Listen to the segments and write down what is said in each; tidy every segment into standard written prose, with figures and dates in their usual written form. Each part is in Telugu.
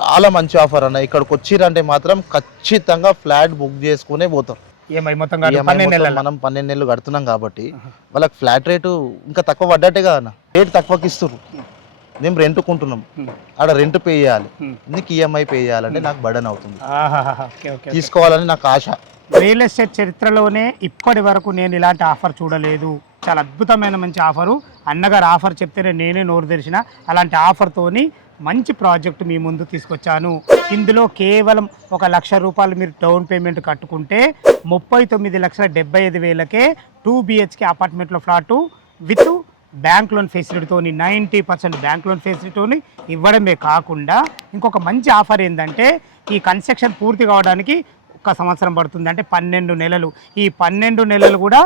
చాలా మంచి ఆఫర్ అన్న. ఇక్కడికి వచ్చిరంటే మాత్రం ఖచ్చితంగా ఫ్లాట్ బుక్ చేసుకునే పోతారు. ఈఎంఐ మొత్తం మనం 12 నెలలు కడుతున్నాం కాబట్టి వాళ్ళకి ఫ్లాట్ రేటు ఇంకా తక్కువ పడ్డట్టే కదా అన్న. రేట్ తక్కువకి ఇస్తారు. మేము రెంట్కుంటున్నాం, ఆడ రెంట్ పే చేయాలి, నీకు ఈఎంఐ పే చేయాలంటే నాకు బర్డెన్ అవుతుంది. తీసుకోవాలని నాకు ఆశ. రియల్ ఎస్టేట్ చరిత్రలోనే ఇప్పటి వరకు నేను ఇలాంటి ఆఫర్ చూడలేదు. చాలా అద్భుతమైన మంచి ఆఫరు. అన్నగారు ఆఫర్ చెప్తేనే నేనే నోరు తెరిచిన. అలాంటి ఆఫర్తోని మంచి ప్రాజెక్ట్ మీ ముందు తీసుకొచ్చాను. ఇందులో కేవలం 1,00,000 రూపాయలు మీరు డౌన్ పేమెంట్ కట్టుకుంటే 39,75,000కే 2 BHK అపార్ట్మెంట్లో ఫ్లాటు విత్ బ్యాంక్ లోన్ ఫెసిలిటీతోని 90% బ్యాంక్ లోన్ ఫెసిలిటీతోని ఇవ్వడమే కాకుండా ఇంకొక మంచి ఆఫర్ ఏంటంటే ఈ కన్స్ట్రక్షన్ పూర్తి కావడానికి 1 సంవత్సరం పడుతుంది, అంటే 12 నెలలు. ఈ 12 నెలలు కూడా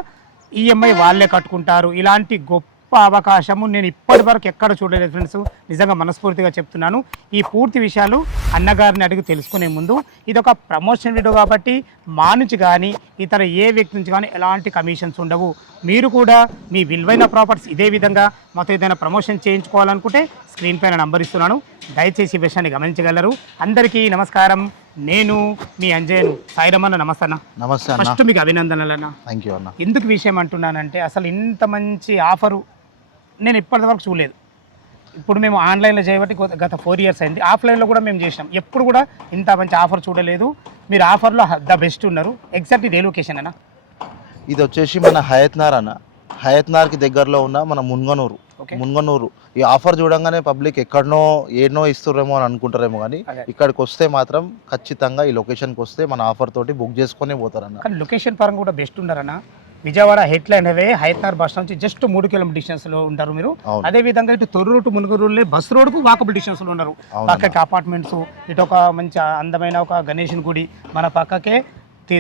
ఈఎంఐ వాళ్ళే కట్టుకుంటారు. ఇలాంటి గొప్ప అవకాశము నేను ఇప్పటి వరకు ఎక్కడ చూడలేదు ఫ్రెండ్స్. నిజంగా మనస్ఫూర్తిగా చెప్తున్నాను. ఈ పూర్తి విషయాలు అన్నగారిని అడిగి తెలుసుకునే ముందు ఇది ఒక ప్రమోషన్ వీడియో కాబట్టి మా నుంచి కానీ ఇతర ఏ వ్యక్తి నుంచి కానీ ఎలాంటి కమిషన్స్ ఉండవు. మీరు కూడా మీ విలువైన ప్రాపర్టీస్ ఇదే విధంగా మాతో ఏదైనా ప్రమోషన్ చేయించుకోవాలనుకుంటే స్క్రీన్ పైన నంబర్ ఇస్తున్నాను, దయచేసి ఈ విషయాన్ని గమనించగలరు. అందరికీ నమస్కారం. నేను మీ అంజయ్యను. సాయిరమన్న నమస్తే అన్న. నమస్తే. ఫస్ట్ మీకు అభినందనలు అన్న. థ్యాంక్ యూ అన్న. ఎందుకు విషయం అంటున్నానంటే అసలు ఇంత మంచి ఆఫరు నేను ఇప్పటివరకు చూడలేదు. ఇప్పుడు మేము ఆన్లైన్లో చేయబట్టి గత 4 years అయింది. ఆఫ్లైన్లో కూడా మేము చేసినాం. ఎప్పుడు కూడా ఇంత మంచి ఆఫర్ చూడలేదు. మీరు ఆఫర్లో ద బెస్ట్ ఉన్నారు. ఎగ్జాక్ట్ ఇది ఏ లొకేషన్ అన్న? ఇది వచ్చేసి మన హయత్నార్ అన్న. హయత్నార్కి దగ్గరలో ఉన్న మన మున్గనూరు. ఈ ఆఫర్ చూడంగానే పబ్లిక్ ఎక్కడనో ఏడనో ఇస్తురేమో అని అనుకుంటారేమో, కానీ ఇక్కడికి వస్తే మాత్రం ఖచ్చితంగా ఈ లొకేషన్కి వస్తే మన ఆఫర్ తోటి బుక్ చేసుకునే పోతారన్న. కానీ లొకేషన్ పరంగా కూడా బెస్ట్ ఉన్నారన్న. విజయవాడ హెడ్లైన్ హైవే హయత్నార్ బస్ నుంచి జస్ట్ 3 కిలోమీటర్ డిస్టెన్స్ లో ఉంటారు మీరు. అదే విధంగా ఇటు Thorrur to Munuguru bus road కు వాకబుల్ డిస్టెన్స్ లో ఉన్నారు. పక్కకి అపార్ట్మెంట్స్, ఇటు ఒక మంచి అందమైన ఒక గణేశుని గుడి, మన పక్కకే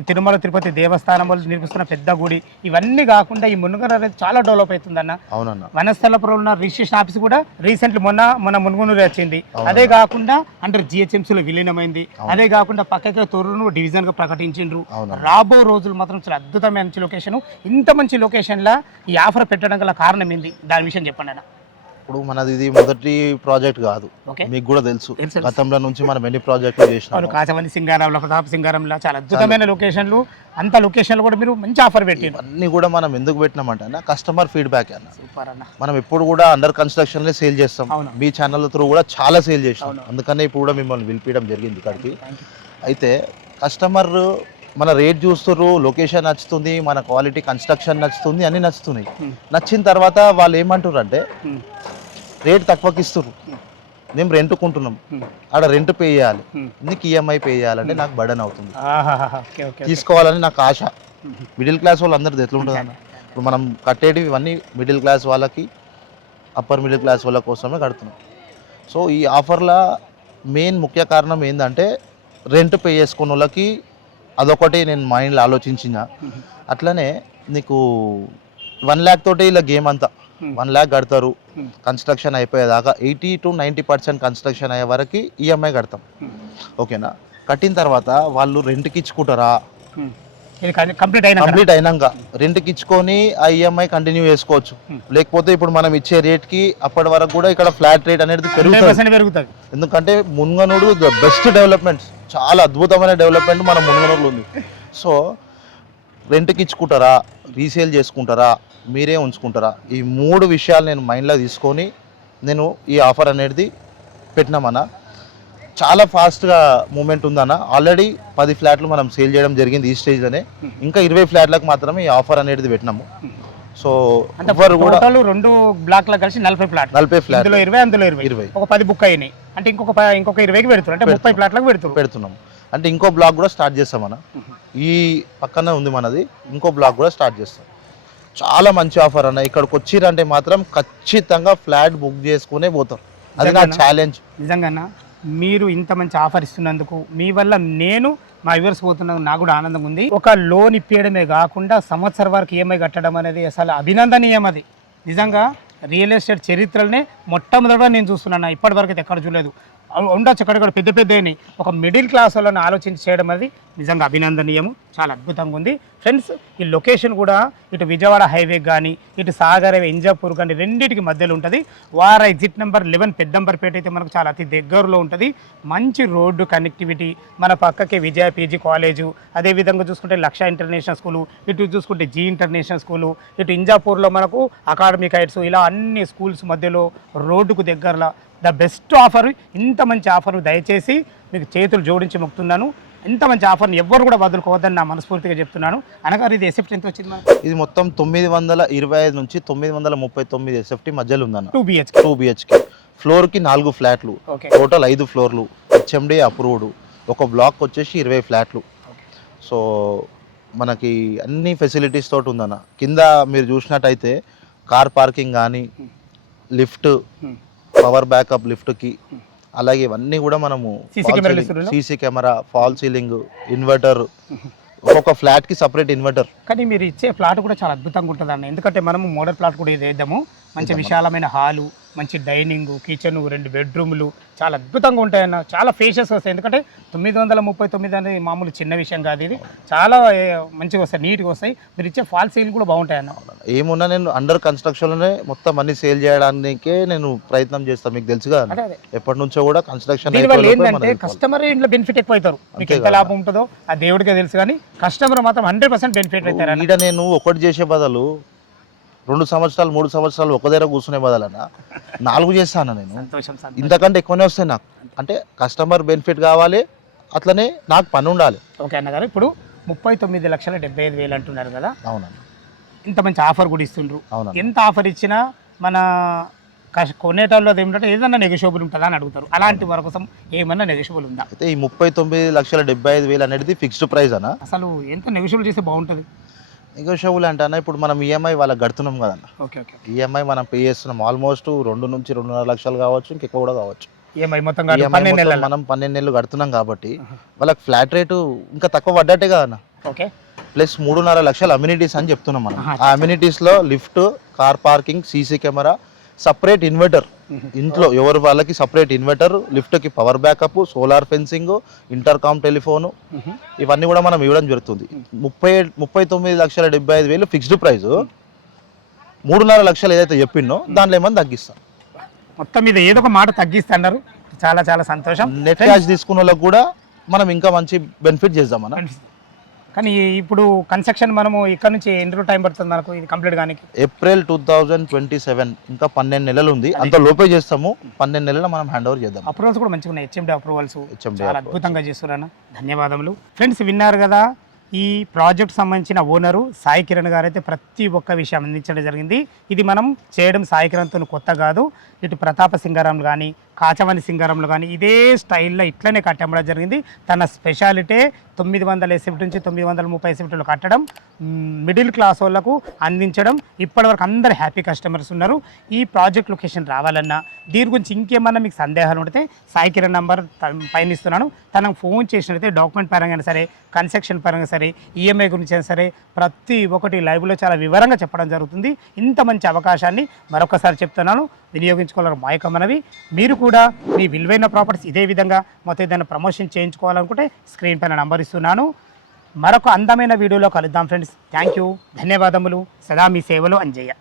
తిరుమల తిరుపతి దేవస్థానం వాళ్ళు నిర్మిస్తున్న పెద్ద గుడి, ఇవన్నీ కాకుండా ఈ మునుగనూరు అనేది చాలా డెవలప్ అవుతుందన్న. వనస్థలపురం ఉన్న రిజిస్ట్రేషన్ ఆఫీస్ కూడా రీసెంట్లీ మన మునుగనూరు వచ్చింది. అదే కాకుండా అండర్ జిహెచ్ఎంసీలో విలీనమైంది. అదే కాకుండా పక్కకి తొర్రూరు డివిజన్ గా ప్రకటించిండ్రు. రాబో రోజులు మాత్రం చాలా అద్భుతమైన మంచి లొకేషన్. ఇంత మంచి లొకేషన్ లా ఈ ఆఫర్ పెట్టడం గల కారణం ఏంది, దాని విషయం చెప్పండి అన్న. ఇప్పుడు మనది ఇది మొదటి ప్రాజెక్ట్ కాదు, మీకు కూడా తెలుసు. గతంలో నుంచి మనం ఎన్ని ప్రాజెక్టులు చేసినాం. కాచవల్లి సింగారంలో, ప్రతాప్ సింగారంలో చాలా అద్భుతమైన లొకేషన్లు. అంత లొకేషన్లు కూడా మీరు మంచి ఆఫర్ పెట్టారు. అన్ని కూడా మనం ఎందుకు పెట్టినామంటే అన్న కస్టమర్ ఫీడ్బ్యాక్ అన్న. సూపర్ అన్న. మనం ఎప్పుడు కూడా అండర్ కన్స్ట్రక్షన్ సేల్ చేస్తాం. మీ ఛానల్ త్రూ కూడా చాలా సేల్ చేస్తాం. అందుకనే ఇప్పుడు కూడా మిమ్మల్ని పిలిపించడం జరిగింది ఇక్కడికి. అయితే కస్టమర్ మన రేట్ చూస్తారు, లొకేషన్ నచ్చుతుంది, మన క్వాలిటీ కన్స్ట్రక్షన్ నచ్చుతుంది, అన్నీ నచ్చుతున్నాయి. నచ్చిన తర్వాత వాళ్ళు ఏమంటారు అంటే రేట్ తక్కువకి ఇస్తారు, మేము రెంట్కుంటున్నాం, ఆడ రెంట్ పే చేయాలి, నీకు ఈఎంఐ పే చేయాలంటే నాకు బర్డెన్ అవుతుంది. తీసుకోవాలని నాకు ఆశ. మిడిల్ క్లాస్ వాళ్ళు అందరిది ఎట్లుంటుంది అన్న. ఇప్పుడు మనం కట్టేటివి ఇవన్నీ మిడిల్ క్లాస్ వాళ్ళకి, అప్పర్ మిడిల్ క్లాస్ వాళ్ళ కోసమే కడుతున్నాం. సో ఈ ఆఫర్లో మెయిన్ ముఖ్య కారణం ఏంటంటే రెంట్ పే చేసుకున్న వాళ్ళకి అదొకటి నేను మైండ్లో ఆలోచించిన. అట్లనే నీకు 1 lakh తోటి ఇలా గేమ్ అంతా 1 lakh కడతారు. కన్స్ట్రక్షన్ అయిపోయేదాకా 80 to 90% కన్స్ట్రక్షన్ అయ్యే వరకు ఈఎంఐ కడతాం. ఓకేనా? కట్టిన తర్వాత వాళ్ళు రెంట్కి ఇచ్చుకుంటారా, కంప్లీట్ అయినాక రెంట్కి ఇచ్చుకొని ఆ ఈఎంఐ కంటిన్యూ చేసుకోవచ్చు. లేకపోతే ఇప్పుడు మనం ఇచ్చే రేట్కి అప్పటి వరకు కూడా ఇక్కడ ఫ్లాట్ రేట్ అనేది పెరుగుతుంది. ఎందుకంటే మున్గనూరు ద బెస్ట్ డెవలప్మెంట్స్, చాలా అద్భుతమైన డెవలప్మెంట్ మన మున్గనూరులో ఉంది. సో రెంట్కి ఇచ్చుకుంటారా, రీసేల్ చేసుకుంటారా, మీరే ఉంచుకుంటారా, ఈ 3 విషయాలు నేను మైండ్లో తీసుకొని నేను ఈ ఆఫర్ అనేది పెట్టినామన్న. చాలా ఫాస్ట్గా మూమెంట్ ఉందన్న. ఆల్రెడీ 10 ఫ్లాట్లు మనం సేల్ చేయడం జరిగింది ఈ స్టేజ్లోనే. ఇంకా 20 ఫ్లాట్లకు మాత్రమే ఈ ఆఫర్ అనేది పెట్టినాము. సో ఎవరు కూడా 2 బ్లాక్లకు కలిసి 40 ఫ్లాట్, 40 ఫ్లాట్, అందులో 20 ఒక 10 బుక్ అయినాయి. అంటే ఇంకొక 20కి పెడుతున్నారు, అంటే 30 ఫ్లాట్లకు పెడుతున్నాము. అంటే ఇంకో బ్లాక్ కూడా స్టార్ట్ చేస్తామన్న. ఈ పక్కనే ఉంది మనది, ఇంకో బ్లాక్ కూడా స్టార్ట్ చేస్తాం. చాలా మంచి ఆఫర్ అన్న. ఇక్కడికి వచ్చిరంటే మాత్రం ఖచ్చితంగా ఫ్లాట్ బుక్ చేసుకునే పోతారు. అది నా ఛాలెంజ్. నిజంగా మీరు ఇంత మంచి ఆఫర్ ఇస్తున్నందుకు మీ వల్ల నేను మా వ్యూవర్స్ పోతున్నందుకు నాకు కూడా ఆనందంగా ఉంది. ఒక లోన్ ఇప్పించడమే కాకుండా సంవత్సరం వరకు ఈఎంఐ కట్టడం అనేది అసలు అభినందనీయం. అది నిజంగా రియల్ ఎస్టేట్ చరిత్రలోనే మొట్టమొదటిగా నేను చూస్తున్నాను. ఇప్పటి వరకు అయితే ఎక్కడ చూడలేదు. ఉండొచ్చు ఎక్కడెక్కడ పెద్ద పెద్ద ఒక మిడిల్ క్లాస్ వాళ్ళని ఆలోచించి చేయడం అనేది నిజంగా అభినందనీయము. చాలా అద్భుతంగా ఉంది ఫ్రెండ్స్. ఈ లొకేషన్ కూడా ఇటు విజయవాడ హైవే కానీ ఇటు సాగర్ హైవే ఇంజాపూర్ కానీ రెండింటికి మధ్యలో ఉంటుంది. వార ఎగ్జిట్ నెంబర్ 11 పెద్దంబర్పేట అయితే మనకు చాలా అతి దగ్గరలో ఉంటుంది. మంచి రోడ్డు కనెక్టివిటీ, మన పక్కకే విజయ పీజీ కాలేజు, అదేవిధంగా చూసుకుంటే లక్ష ఇంటర్నేషనల్ స్కూలు, ఇటు చూసుకుంటే జీ ఇంటర్నేషనల్ స్కూలు, ఇటు ఇంజాపూర్లో మనకు అకాడమిక్ హైట్స్, ఇలా అన్ని స్కూల్స్ మధ్యలో రోడ్డుకు దగ్గరలో ద బెస్ట్ ఆఫర్. ఇంత మంచి ఆఫర్ దయచేసి మీకు చేతులు జోడించి మొక్కుతున్నాను. ఇంత మంచి ఆఫర్ని ఎవ్వరు కూడా వదులుకోవద్దని నా మనస్ఫూర్తిగా చెప్తున్నాను. అనగా ఇది ఎసెప్ట్ ఎంత వచ్చింది మనకు? ఇది మొత్తం 925 నుంచి 939 ఎస్ఎఫ్టీ మధ్యలో ఉందన్న. 2 బిహెచ్కే ఫ్లోర్కి 4 ఫ్లాట్లు, ఓకే, టోటల్ 5 ఫ్లోర్లు, హెచ్ఎండి అప్రూవ్డ్. ఒక బ్లాక్ వచ్చేసి 20 ఫ్లాట్లు. సో మనకి అన్ని ఫెసిలిటీస్ తోటి ఉందన్న. కింద మీరు చూసినట్టయితే కార్ పార్కింగ్ కానీ, లిఫ్ట్, పవర్ బ్యాకప్ లిఫ్ట్కి, అలాగే ఇవన్నీ కూడా మనము CC camera, fall ceiling, inverter, ఒక్కొక్క ఫ్లాట్కి సపరేట్ ఇన్వర్టర్. కానీ మీరు ఇచ్చే ఫ్లాట్ కూడా చాలా అద్భుతంగా ఉంటుంది అన్న. ఎందుకంటే మనము మోడల్ ఫ్లాట్ కూడా ఇది వేద్దాము. మంచి విశాలమైన హాలు, మంచి డైనింగ్, కిచెన్, 2 బెడ్రూమ్లు చాలా అద్భుతంగా ఉంటాయన్న. చాలా ఫేషియస్ వస్తాయి. ఎందుకంటే 939 అనేది మామూలు చిన్న విషయం కాదు. ఇది చాలా మంచిగా వస్తాయి, నీట్గా వస్తాయి. మీరు ఇచ్చే ఫాల్ సీల్ కూడా బాగుంటాయన్న. ఏమున్నా నేను అండర్ కన్స్ట్రక్షన్లోనే మొత్తం అన్ని సేల్ చేయడానికే నేను ప్రయత్నం చేస్తాను. మీకు తెలుసుగా ఎప్పటి నుంచో కూడా కన్స్ట్రక్షన్. ఏంటంటే కస్టమర్ ఇంట్లో బెనిఫిట్ ఎక్కువ అవుతారు. మీకు ఎంత లాభం ఉంటుందో ఆ దేవుడికే తెలుసు, కానీ కస్టమర్ మాత్రం 100% బెనిఫిట్ అవుతారు. ఇక్కడ నేను ఒకటి చేసే బదులు 2 సంవత్సరాలు 3 సంవత్సరాలు ఒక దగ్గర కూర్చునే బదులన్నా 4 చేస్తాను నేను. ఇంతకంటే ఎక్కువనే వస్తాయి నాకు. అంటే కస్టమర్ బెనిఫిట్ కావాలి, అట్లనే నాకు పని ఉండాలి. ఓకే అన్నగారు, ఇప్పుడు 39,75,000 అంటున్నారు కదా? అవునండి. ఇంత మంచి ఆఫర్ కూడా ఇస్తుండ్రు. అవునండి. ఎంత ఆఫర్ ఇచ్చినా మన కొనేటోళ్ళు ఏమిటంటే ఏదన్నా నెగోషియబుల్ ఉంటుందా అని అడుగుతారు. అలాంటి వారి కోసం ఏమన్నా నెగోషియబుల్ ఉందా? అయితే ఈ 39,75,000 అనేది ఫిక్స్డ్ ప్రైస్ అన్న. అసలు ఎంత నెగోషియబుల్ చేస్తే బాగుంటుంది? నెగోషియబుల్ అంటే అన్న, ఇప్పుడు మనం ఈఎంఐ వాళ్ళకి కడుతున్నాం కదన్న. Okay okay. ఈఎంఐ మనం పే చేస్తున్నాం ఆల్మోస్ట్ 2 నుంచి 2.5 లక్షలు కావచ్చు, ఇంకెక్కువ కూడా కావచ్చు. ఈఎంఐ మొత్తం మనం 12 నెలలు కడుతున్నాం కాబట్టి వాళ్ళకి ఫ్లాట్ రేటు ఇంకా తక్కువ పడ్డట్టే కదన్న. ఓకే. ప్లస్ 3.5 లక్షలు అమ్యూనిటీస్ అని చెప్తున్నాం మనం. ఆ అమ్యూనిటీస్లో lift, car parking, CC camera, separate inverter, ఇంట్లో ఎవరు వాళ్ళకి సపరేట్ ఇన్వర్టర్, లిఫ్ట్కి power backup, solar fencing, intercom telephone, ఇవన్నీ కూడా మనం ఇవ్వడం జరుగుతుంది. 39,75,000 ఫిక్స్డ్ ప్రైస్. 3.5 లక్షలు ఏదైతే చెప్పిందో దాంట్లో ఏమన్నా తగ్గిస్తాం. మొత్తం మీద ఏదో ఒక మాట తగ్గిస్తున్నారు. చాలా చాలా సంతోషం. నెట్ క్యాష్ తీసుకున్న వాళ్ళకి కూడా మనం ఇంకా మంచి బెనిఫిట్ చేద్దామన్నా. కానీ ఇప్పుడు కన్స్ట్రక్షన్ మనము ఇక్కడ నుంచి ఎన్ని రోజులు టైం పడుతుంది మనకు ఇది కంప్లీట్ కానీ? ఏప్రిల్ 2027, ఇంకా 12 నెలలు ఉంది. అంత లోపే చేస్తాము. 12 నెలలు మనం హ్యాండ్ ఓవర్ చేద్దాం. అప్రూవల్స్ కూడా మంచిగా ఉన్నాయి. హెచ్ఎండి అప్రూవల్స్ చాలా అద్భుతంగా చేస్తున్నాను. ధన్యవాదములు. ఫ్రెండ్స్, విన్నారు కదా, ఈ ప్రాజెక్ట్ సంబంధించిన ఓనరు సాయి కిరణ్ గారు అయితే ప్రతి ఒక్క విషయం అందించడం జరిగింది. ఇది మనం చేయడం సాయి కిరణ్తో కొత్త కాదు. ఇటు ప్రతాప సింగారంలు కానీ, కాచవని సింగారంలు కానీ ఇదే స్టైల్లో ఇట్లనే కట్టడం జరిగింది. తన స్పెషాలిటీ 900 ఎస్ఎఫ్టీ నుంచి 930 ఎస్ఎఫ్టీలు కట్టడం, మిడిల్ క్లాస్ వాళ్ళకు అందించడం. ఇప్పటివరకు అందరు హ్యాపీ కస్టమర్స్ ఉన్నారు. ఈ ప్రాజెక్ట్ లొకేషన్ రావాలన్నా, దీని గురించి ఇంకేమన్నా మీకు సందేహాలు ఉంటే సాయి కిరణ్ నంబర్ పైన ఇస్తున్నాను. తనకు ఫోన్ చేసినట్లయితే డాక్యుమెంట్ పరంగా సరే, కన్స్ట్రక్షన్ పరంగా సరే, ఈఎంఐ గురించి అయినా సరే ప్రతి ఒక్కటి లైవ్లో చాలా వివరంగా చెప్పడం జరుగుతుంది. ఇంత మంచి అవకాశాన్ని మరొకసారి చెప్తున్నాను, వినియోగించుకోవాలని మా యొక్క మనవి. మీరు కూడా మీ విలువైన ప్రాపర్టీస్ ఇదే విధంగా మొత్తం ఏదైనా ప్రమోషన్ చేయించుకోవాలనుకుంటే స్క్రీన్ పైన నంబర్ ఇస్తున్నాను. మరొక అందమైన వీడియోలో కలుద్దాం ఫ్రెండ్స్. థ్యాంక్ యూ, ధన్యవాదములు. సదా మీ సేవలో అంజయ్య.